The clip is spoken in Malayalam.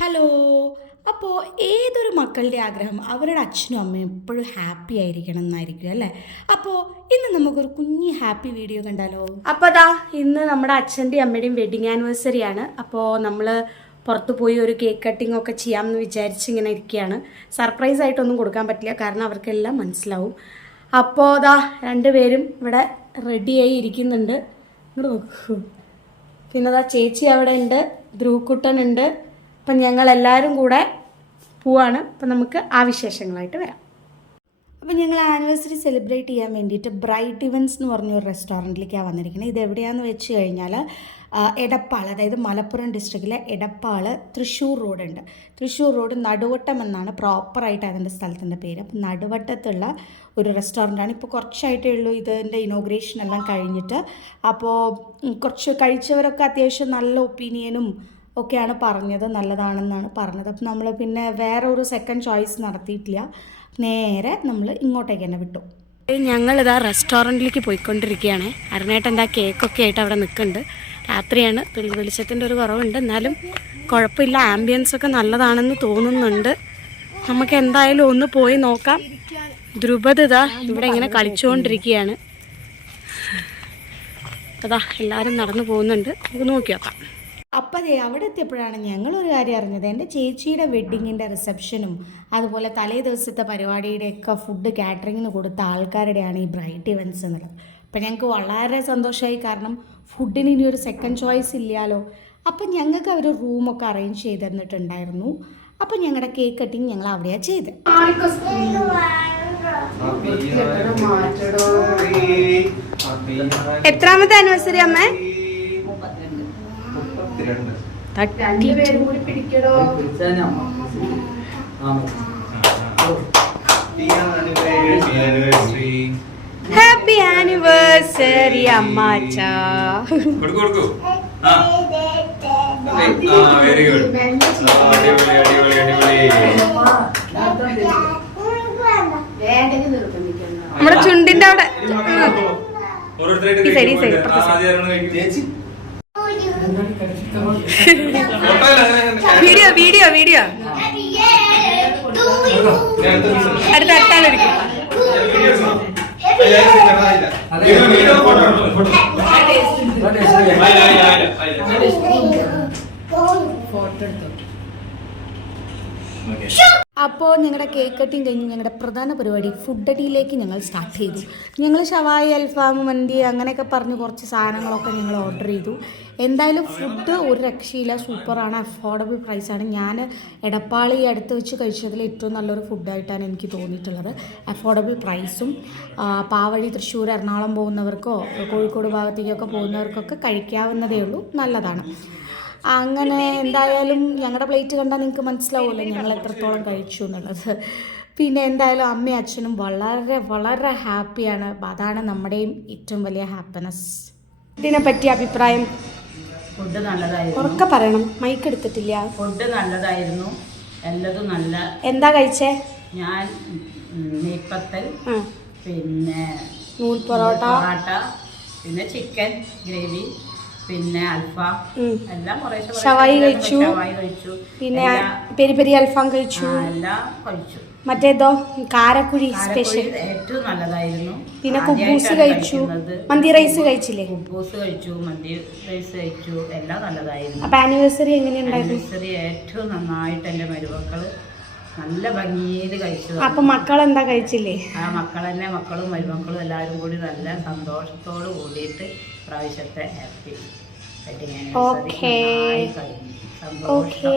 ഹലോ. അപ്പോൾ ഏതൊരു മക്കളുടെ ആഗ്രഹം അവരുടെ അച്ഛനും അമ്മയും എപ്പോഴും ഹാപ്പി ആയിരിക്കണം എന്നായിരിക്കും അല്ലേ? അപ്പോൾ ഇന്ന് നമുക്കൊരു കുഞ്ഞി ഹാപ്പി വീഡിയോ കണ്ടാലോ? അപ്പോൾ അതാ ഇന്ന് നമ്മുടെ അച്ഛൻ്റെയും അമ്മയുടെയും വെഡിങ് ആനിവേഴ്സറി ആണ്. അപ്പോൾ നമ്മൾ പുറത്ത് പോയി ഒരു കേക്ക് കട്ടിംഗ് ഒക്കെ ചെയ്യാമെന്ന് വിചാരിച്ച് ഇങ്ങനെ ഇരിക്കുകയാണ്. സർപ്രൈസ് ആയിട്ടൊന്നും കൊടുക്കാൻ പറ്റില്ല, കാരണം അവർക്കെല്ലാം മനസ്സിലാവും. അപ്പോൾ അതാ രണ്ടുപേരും ഇവിടെ റെഡിയായി ഇരിക്കുന്നുണ്ട്. ഇങ്ങോട്ട് നോക്കൂ. പിന്നെ അതാ ചേച്ചി അവിടെ ഉണ്ട്, ധ്രുവക്കുട്ടനുണ്ട്. അപ്പം ഞങ്ങളെല്ലാവരും കൂടെ പോവാണ്. അപ്പം നമുക്ക് ആ വിശേഷങ്ങളായിട്ട് വരാം. അപ്പം ഞങ്ങൾ ആനിവേഴ്സറി സെലിബ്രേറ്റ് ചെയ്യാൻ വേണ്ടിയിട്ട് ബ്രൈറ്റ് ഇവൻറ്റ്സ് എന്ന് പറഞ്ഞൊരു റെസ്റ്റോറൻറ്റിലേക്കാണ് വന്നിരിക്കുന്നത്. ഇത് എവിടെയാണെന്ന് വെച്ച് കഴിഞ്ഞാൽ എടപ്പാൾ, അതായത് മലപ്പുറം ഡിസ്ട്രിക്റ്റിലെ എടപ്പാൾ തൃശ്ശൂർ റോഡുണ്ട്. തൃശ്ശൂർ റോഡ് നടുവട്ടം എന്നാണ് പ്രോപ്പറായിട്ട് അതിൻ്റെ സ്ഥലത്തിൻ്റെ പേര്. അപ്പം നടുവട്ടത്തുള്ള ഒരു റെസ്റ്റോറൻറ്റാണ്. ഇപ്പോൾ കുറച്ചായിട്ടേ ഉള്ളൂ ഇതിൻ്റെ ഇനോഗ്രേഷൻ എല്ലാം കഴിഞ്ഞിട്ട്. അപ്പോൾ കുറച്ച് കഴിച്ചവരൊക്കെ അത്യാവശ്യം നല്ല ഒപ്പീനിയനും ഒക്കെയാണ് പറഞ്ഞത്, നല്ലതാണെന്നാണ് പറഞ്ഞത്. അപ്പം നമ്മൾ പിന്നെ വേറെ ഒരു സെക്കൻഡ് ചോയ്സ് നടത്തിയിട്ടില്ല, നേരെ നമ്മൾ ഇങ്ങോട്ടേക്ക് തന്നെ വിട്ടു. ഞങ്ങളിതാ റെസ്റ്റോറൻറ്റിലേക്ക് പോയിക്കൊണ്ടിരിക്കുകയാണ്. അരുണേട്ടൻ എന്താ കേക്കൊക്കെ ആയിട്ട് അവിടെ നിൽക്കുന്നുണ്ട്. രാത്രിയാണ്, വെളിച്ചത്തിൻ്റെ ഒരു കുറവുണ്ട്, എന്നാലും കുഴപ്പമില്ല. ആംബിയൻസ് ഒക്കെ നല്ലതാണെന്ന് തോന്നുന്നുണ്ട്. നമുക്ക് എന്തായാലും ഒന്ന് പോയി നോക്കാം. ധ്രുപദ് ഇതാ ഇവിടെ ഇങ്ങനെ കളിച്ചുകൊണ്ടിരിക്കുകയാണ്. അതാ എല്ലാവരും നടന്നു പോകുന്നുണ്ട്, നമുക്ക് നോക്കി നോക്കാം. അപ്പം അതെ, അവിടെ എത്തിയപ്പോഴാണ് ഞങ്ങളൊരു കാര്യം അറിഞ്ഞത്. എൻ്റെ ചേച്ചിയുടെ വെഡ്ഡിങ്ങിൻ്റെ റിസപ്ഷനും അതുപോലെ തലേ ദിവസത്തെ പരിപാടിയുടെയൊക്കെ ഫുഡ് കാറ്ററിങ്ങിന് കൊടുത്ത ആൾക്കാരുടെയാണ് ഈ ബ്രൈറ്റ് ഇവൻറ്റ്സ് എന്നുള്ളത്. അപ്പം ഞങ്ങൾക്ക് വളരെ സന്തോഷമായി, കാരണം ഫുഡിന് ഇനി ഒരു സെക്കൻഡ് ചോയ്സ് ഇല്ലല്ലോ. അപ്പം ഞങ്ങൾക്ക് അവർ റൂമൊക്കെ അറേഞ്ച് ചെയ്ത് തന്നിട്ടുണ്ടായിരുന്നു. അപ്പം ഞങ്ങളുടെ കേക്ക് കട്ടിങ് ഞങ്ങൾ അവിടെയാണ് ചെയ്തത്. എത്രാമത്തെ ആനിവേഴ്സറി അമ്മ? ഹാപ്പി ആനിവേഴ്സറി അമ്മാച്ച. Very good. നമ്മുടെ ചുണ്ടിന്റെ അവിടെ വീഡിയോ വീഡിയോ വീഡിയോ അടുത്ത അടുത്താണിരിക്കും. അപ്പോൾ ഞങ്ങളുടെ കേക്ക് കട്ടിങ് കഴിഞ്ഞ് ഞങ്ങളുടെ പ്രധാന പരിപാടി ഫുഡ് അടിയിലേക്ക് ഞങ്ങൾ സ്റ്റാർട്ട് ചെയ്തു. ഞങ്ങൾ ഷവായി, അൽഫാം, മന്തി അങ്ങനെയൊക്കെ പറഞ്ഞ് കുറച്ച് സാധനങ്ങളൊക്കെ ഞങ്ങൾ ഓർഡർ ചെയ്തു. എന്തായാലും ഫുഡ് ഒരു രക്ഷയില്ല, സൂപ്പറാണ്, അഫോർഡബിൾ പ്രൈസാണ്. ഞാൻ എടപ്പാൾ ഈ അടുത്ത് വെച്ച് കഴിച്ചതിൽ ഏറ്റവും നല്ലൊരു ഫുഡായിട്ടാണ് എനിക്ക് തോന്നിയിട്ടുള്ളത്. അഫോർഡബിൾ പ്രൈസും പാവഴി, തൃശ്ശൂർ, എറണാകുളം പോകുന്നവർക്കോ കോഴിക്കോട് ഭാഗത്തേക്കൊക്കെ പോകുന്നവർക്കൊക്കെ കഴിക്കാവുന്നതേ ഉള്ളൂ, നല്ലതാണ്. അങ്ങനെ എന്തായാലും ഞങ്ങളുടെ പ്ലേറ്റ് കണ്ടാൽ നിങ്ങൾക്ക് മനസ്സിലാവുമല്ലോ ഞങ്ങൾ എത്രത്തോളം കഴിച്ചു എന്നുള്ളത്. പിന്നെ എന്തായാലും അമ്മയും അച്ഛനും വളരെ വളരെ ഹാപ്പിയാണ്. അതാണ് നമ്മുടെയും ഏറ്റവും വലിയ ഹാപ്പിനെസ്. ഇതിനെ പറ്റിയ അഭിപ്രായം? ഫുഡ് നല്ലതായിരുന്നു. ഉറക്കെ പറയണം, മൈക്ക് എടുത്തിട്ടില്ല. ഫുഡ് നല്ലതായിരുന്നു, എല്ലതും നല്ല. എന്താ കഴിച്ചേ? ഞാൻ നെയ്പ്പത്തൽ, പിന്നെ നൂൽ പൊറോട്ട, പിന്നെ ചിക്കൻ ഗ്രേവി, പിന്നെ അൽഫാം, എല്ലാം ഷവായി കഴിച്ചു, പിന്നെ പെരി പെരി അൽഫാം കഴിച്ചു, എല്ലാം കഴിച്ചു. മറ്റേതോ കാരക്കുഴി സ്പെഷ്യൽ ഏറ്റവും നല്ലതായിരുന്നു. പിന്നെ കുബൂസ് കഴിച്ചു, മന്തി റൈസ് കഴിച്ചില്ലേ? കുബൂസ് കഴിച്ചു, മന്തി റൈസ് കഴിച്ചു, എല്ലാം നല്ലതായിരുന്നു. അപ്പൊ ആനിവേഴ്സറി എങ്ങനെയുണ്ടായിരുന്നു? ആനിവേഴ്സറി ഏറ്റവും നന്നായിട്ട് എൻ്റെ മരുമക്കള് നല്ല ഭംഗിയിൽ കഴിച്ചു. അപ്പൊ മക്കളെന്താ കഴിച്ചില്ലേ? ആ മക്കളെന്നെ, മക്കളും മരുമക്കളും എല്ലാവരും കൂടി നല്ല സന്തോഷത്തോട് കൂടിയിട്ട് പ്രാവശ്യത്തെ ഹാപ്പി വെഡിങ് ആനിവേഴ്സറി ഓക്കേ. സന്തോഷം.